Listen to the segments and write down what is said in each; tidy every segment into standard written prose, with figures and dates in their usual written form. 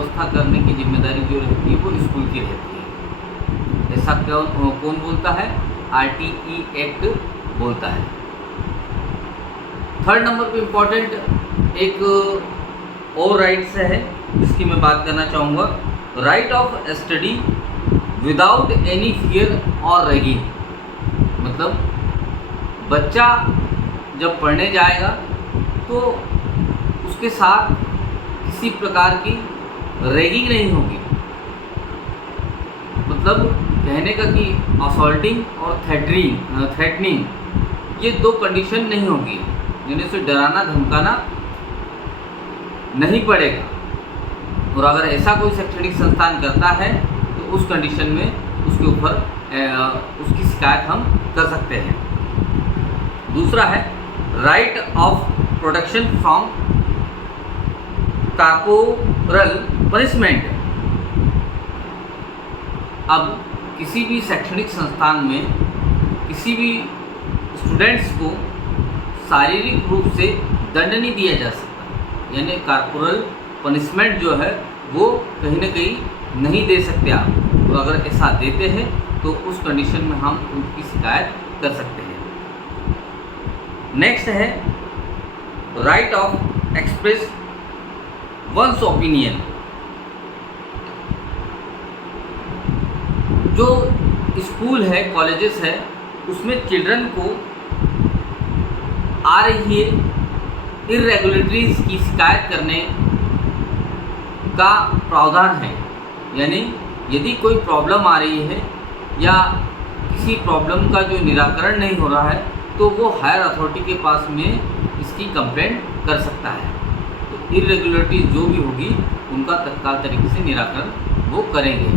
व्यवस्था करने की जिम्मेदारी जो रहती है वो स्कूल की रहती है। ऐसा कौन बोलता है? RTE एक्ट बोलता है। थर्ड नंबर पे इम्पॉर्टेंट एक और राइट्स है जिसकी मैं बात करना चाहूँगा, right of study without any fear और रैगिंग। मतलब बच्चा जब पढ़ने जाएगा तो उसके साथ किसी प्रकार की रैगिंग नहीं होगी। मतलब कहने का कि असॉल्टिंग और थ्रेटनिंग ये दो कंडीशन नहीं होगी, यानी उसे डराना धमकाना नहीं पड़ेगा। और अगर ऐसा कोई शैक्षणिक संस्थान करता है तो उस कंडीशन में उसके ऊपर उसकी शिकायत हम कर सकते हैं। दूसरा है right of protection from corporal punishment. अब किसी भी शैक्षणिक संस्थान में किसी भी स्टूडेंट्स को शारीरिक रूप से दंड नहीं दिया जा सकता, यानी कॉर्पोरल पनिशमेंट जो है वो कहीं ना कहीं नहीं दे सकते आप। और अगर ऐसा देते हैं तो उस कंडीशन में हम उनकी शिकायत कर सकते हैं। नेक्स्ट है right of express once opinion. जो स्कूल है, कॉलेजेस है, उसमें चिल्ड्रन को आ रही है इरेगुलरिटीज़ की शिकायत करने का प्रावधान है। यानी यदि कोई प्रॉब्लम आ रही है या किसी प्रॉब्लम का जो निराकरण नहीं हो रहा है तो वो हायर अथॉरिटी के पास में इसकी कंप्लेंट कर सकता है। तो इरेगुलरिटीज़ जो भी होगी उनका तत्काल तरीके से निराकरण वो करेंगे।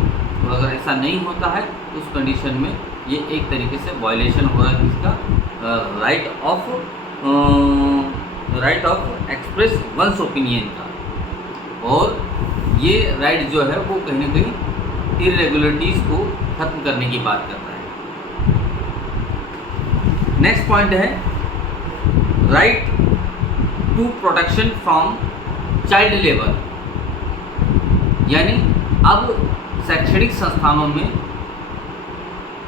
और अगर ऐसा नहीं होता है तो उस कंडीशन में ये एक तरीके से वायलेशन हो रहा है किसका? Right of express once opinion का। और ये राइट जो है वो कहीं ना कहीं इरेगुलरिटीज़ को खत्म करने की बात करता है। नेक्स्ट पॉइंट है right to protection from child labour. यानी अब शैक्षणिक संस्थानों में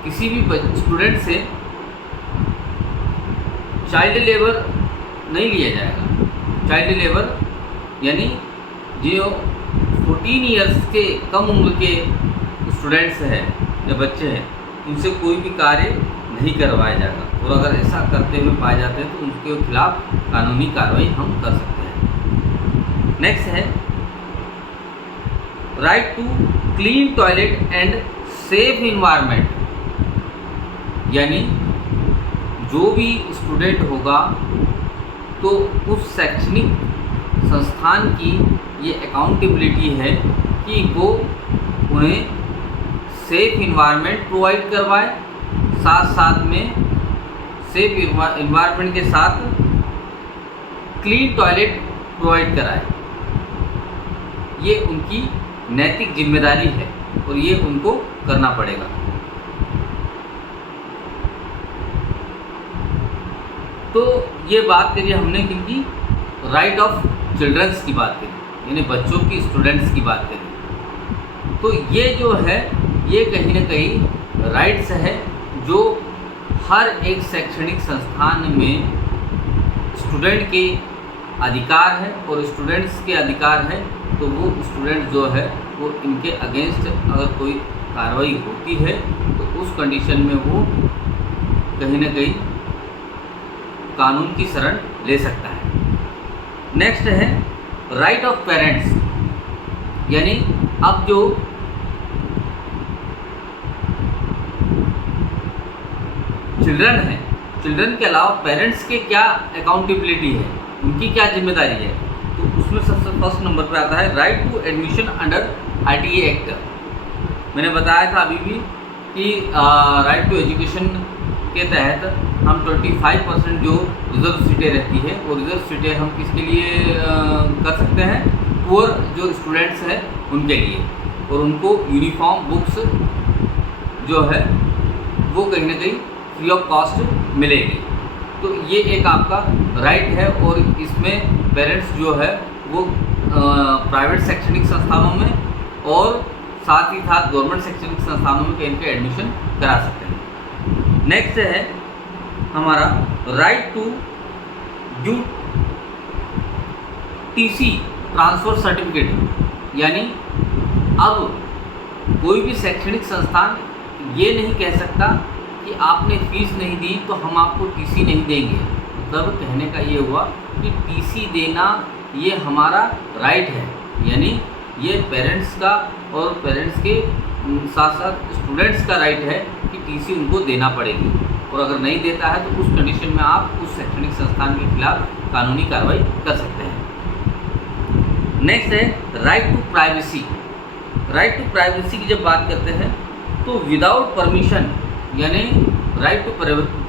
किसी भी स्टूडेंट से चाइल्ड लेबर नहीं लिया जाएगा। चाइल्ड लेबर यानी जो 14 इयर्स के कम उम्र के स्टूडेंट्स हैं या बच्चे हैं, उनसे कोई भी कार्य नहीं करवाया जाएगा। और अगर ऐसा करते हुए पाए जाते हैं तो उनके खिलाफ कानूनी कार्रवाई हम कर सकते हैं। नेक्स्ट है right to clean toilet and safe environment. यानी जो भी स्टूडेंट होगा तो उस शैक्षणिक संस्थान की ये अकाउंटेबिलिटी है कि वो उन्हें सेफ इन्वायरमेंट प्रोवाइड करवाए, साथ साथ में सेफ इन्वायरमेंट के साथ क्लीन टॉयलेट प्रोवाइड कराए। ये उनकी नैतिक जिम्मेदारी है और ये उनको करना पड़ेगा। तो ये बात करी हमने किनकी? राइट ऑफ चिल्ड्रंस की बात करी, यानी बच्चों की, स्टूडेंट्स की बात करी। तो ये जो है ये कहीं ना कहीं राइट्स है जो हर एक शैक्षणिक संस्थान में स्टूडेंट के अधिकार है। और स्टूडेंट्स के अधिकार है तो वो स्टूडेंट जो है वो इनके अगेंस्ट अगर कोई कार्रवाई होती है तो उस कंडीशन में वो कहीं ना कहीं कानून की शरण ले सकता है। नेक्स्ट है राइट ऑफ पेरेंट्स। यानी अब जो चिल्ड्रन है, चिल्ड्रन के अलावा पेरेंट्स के क्या अकाउंटेबिलिटी है, उनकी क्या जिम्मेदारी है, तो उसमें सबसे फर्स्ट नंबर पर आता है right to admission under RTE act. मैंने बताया था अभी भी कि राइट टू एजुकेशन के तहत हम 25% जो रिजर्व सीटें रहती है वो रिजर्व सीटें हम किसके लिए कर सकते हैं? पुअर जो स्टूडेंट्स हैं उनके लिए। और उनको यूनिफॉर्म बुक्स जो है वो कहीं ना कहीं फ्री ऑफ कॉस्ट मिलेगी। तो ये एक आपका राइट है और इसमें पेरेंट्स जो है वो प्राइवेट शैक्षणिक संस्थानों में और साथ ही साथ गवर्नमेंट शैक्षणिक संस्थानों में कहीं इनके एडमिशन करा सकते हैं। नेक्स्ट है हमारा right to due TC transfer certificate, यानी अब कोई भी शैक्षणिक संस्थान ये नहीं कह सकता कि आपने फीस नहीं दी तो हम आपको टीसी नहीं देंगे। मतलब कहने का ये हुआ कि टीसी देना ये हमारा राइट है, यानी ये पेरेंट्स का और पेरेंट्स के साथ साथ स्टूडेंट्स का राइट है कि टीसी उनको देना पड़ेगी, और अगर नहीं देता है तो उस कंडीशन में आप उस शैक्षणिक संस्थान के खिलाफ कानूनी कार्रवाई कर सकते हैं। नेक्स्ट है right to privacy. Right to privacy की जब बात करते हैं तो विदाउट परमिशन, यानी राइट टू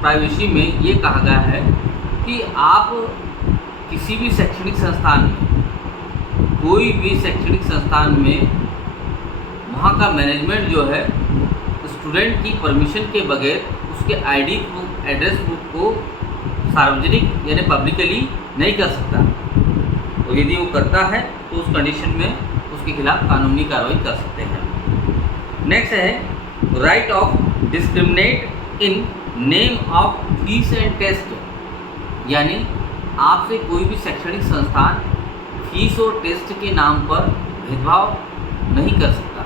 प्राइवेसी में ये कहा गया है कि आप किसी भी शैक्षणिक संस्थान में, कोई भी शैक्षणिक संस्थान में वहाँ का मैनेजमेंट जो है स्टूडेंट की परमिशन के बगैर उसके आईडी प्रूफ, एड्रेस प्रूफ को सार्वजनिक यानी पब्लिकली नहीं कर सकता, और यदि वो करता है तो उस कंडीशन में उसके खिलाफ कानूनी कार्रवाई कर सकते हैं। नेक्स्ट है right of discriminate in name of fees and test, यानी आपसे कोई भी शैक्षणिक संस्थान फीस और टेस्ट के नाम पर भेदभाव नहीं कर सकता,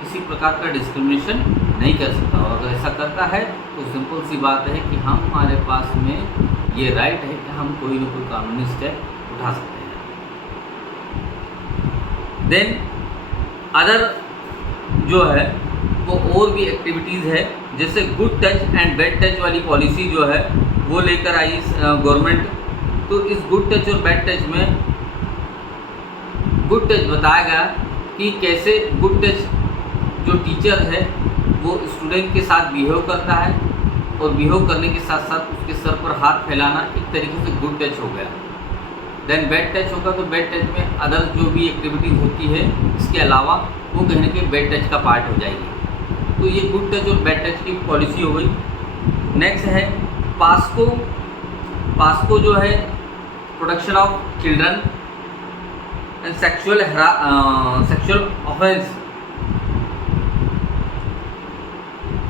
किसी प्रकार का डिस्क्रिमिनेशन नहीं कर सकता, और अगर ऐसा करता है तो सिंपल सी बात है कि हमारे पास में ये राइट है कि हम कोई ना कोई कानूनी स्टेप उठा सकते हैं। देन अदर जो है वो और भी एक्टिविटीज़ है, जैसे good touch and bad touch वाली पॉलिसी जो है वो लेकर आई गवर्नमेंट। तो इस गुड टच और बैड टच में गुड टच बताया गया कि कैसे गुड टच जो टीचर है वो स्टूडेंट के साथ बिहेव करता है, और बिहेव करने के साथ साथ उसके सर पर हाथ फैलाना एक तरीके से गुड टच हो गया। देन बैड टच होगा तो बैड टच में अदर जो भी एक्टिविटीज़ होती है इसके अलावा वो कहीं ना कहीं बैड टच का पार्ट हो जाएगी। तो ये गुड टच और बैड टच की पॉलिसी हो गई। नेक्स्ट है पास्को। पास्को जो है protection of children and sexual offence.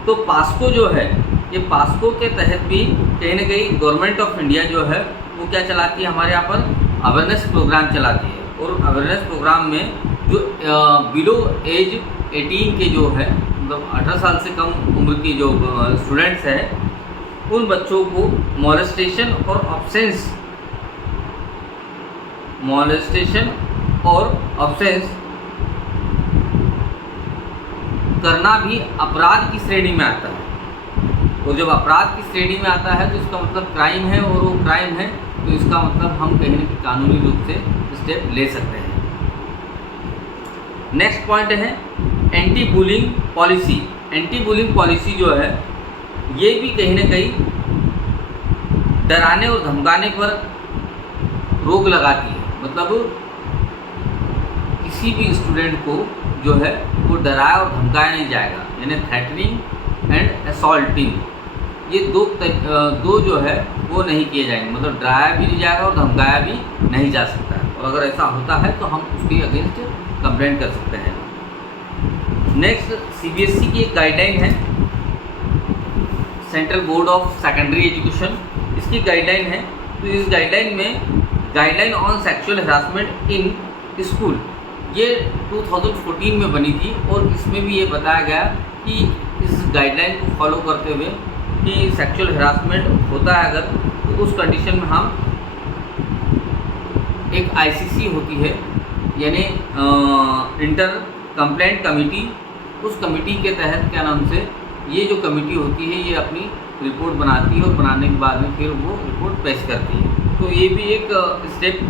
तो पास्को जो है, ये पास्को के तहत भी कहीं ना कहीं गवर्नमेंट ऑफ इंडिया जो है वो क्या चलाती है, हमारे यहाँ पर अवेयरनेस प्रोग्राम चलाती है, और अवेयरनेस प्रोग्राम में जो बिलो एज 18 के जो है, मतलब 18 साल से कम उम्र की जो स्टूडेंट्स हैं उन बच्चों को मॉलेस्टेशन और ऑब्सेंस करना भी अपराध की श्रेणी में आता है। और जब अपराध की श्रेणी में आता है तो इसका मतलब क्राइम है, और वो क्राइम है तो इसका मतलब हम कहीं ना कहीं कानूनी रूप से स्टेप ले सकते हैं। नेक्स्ट पॉइंट है anti bullying policy. Anti bullying policy जो है ये भी कहीं ना कहीं डराने और धमकाने पर रोक लगाती है। मतलब किसी भी स्टूडेंट को जो है वो डराया और धमकाया नहीं जाएगा, यानी थ्रेटनिंग एंड असॉल्टिंग, ये दो जो है वो नहीं किए जाएंगे। मतलब डराया भी नहीं जाएगा और धमकाया भी नहीं जा सकता है, और अगर ऐसा होता है तो हम उसके अगेंस्ट कंप्लेंट कर सकते हैं। नेक्स्ट सीबीएसई की एक गाइडलाइन है, central board of secondary education, इसकी गाइडलाइन है। तो इस गाइडलाइन में guideline on sexual harassment in school, ये 2014 में बनी थी, और इसमें भी ये बताया गया कि इस गाइडलाइन को फॉलो करते हुए कि सेक्सुअल हरासमेंट होता है अगर, तो उस कंडीशन में हम एक आईसीसी होती है, यानी इंटर कंप्लेंट कमेटी, उस कमेटी के तहत क्या नाम से ये जो कमेटी होती है ये अपनी रिपोर्ट बनाती है, और बनाने के बाद में फिर वो रिपोर्ट पेश करती है। तो ये भी एक स्टेप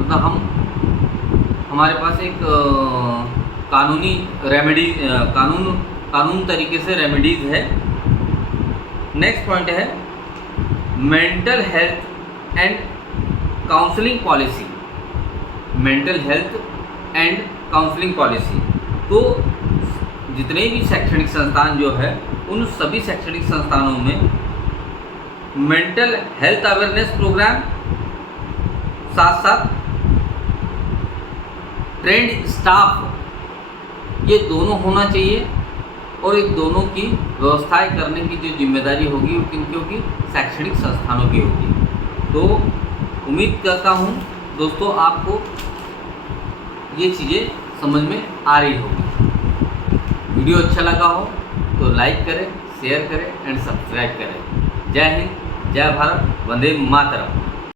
मतलब हमारे पास एक कानूनी रेमेडी कानून तरीके से रेमेडीज़ है। नेक्स्ट पॉइंट है mental health and counselling policy. Mental health and counselling policy, तो जितने भी शैक्षणिक संस्थान जो है उन सभी शैक्षणिक संस्थानों में मेंटल हेल्थ अवेयरनेस प्रोग्राम, साथ साथ ट्रेंड स्टाफ, ये दोनों होना चाहिए। और इन दोनों की व्यवस्थाएं करने की जो जिम्मेदारी होगी वो किनकी होगी? शैक्षणिक संस्थानों की होगी। तो उम्मीद करता हूँ दोस्तों आपको ये चीज़ें समझ में आ रही होगी। वीडियो अच्छा लगा हो तो लाइक करें, शेयर करें एंड सब्सक्राइब करें। जय हिंद, जय भारत, वंदे मातरम।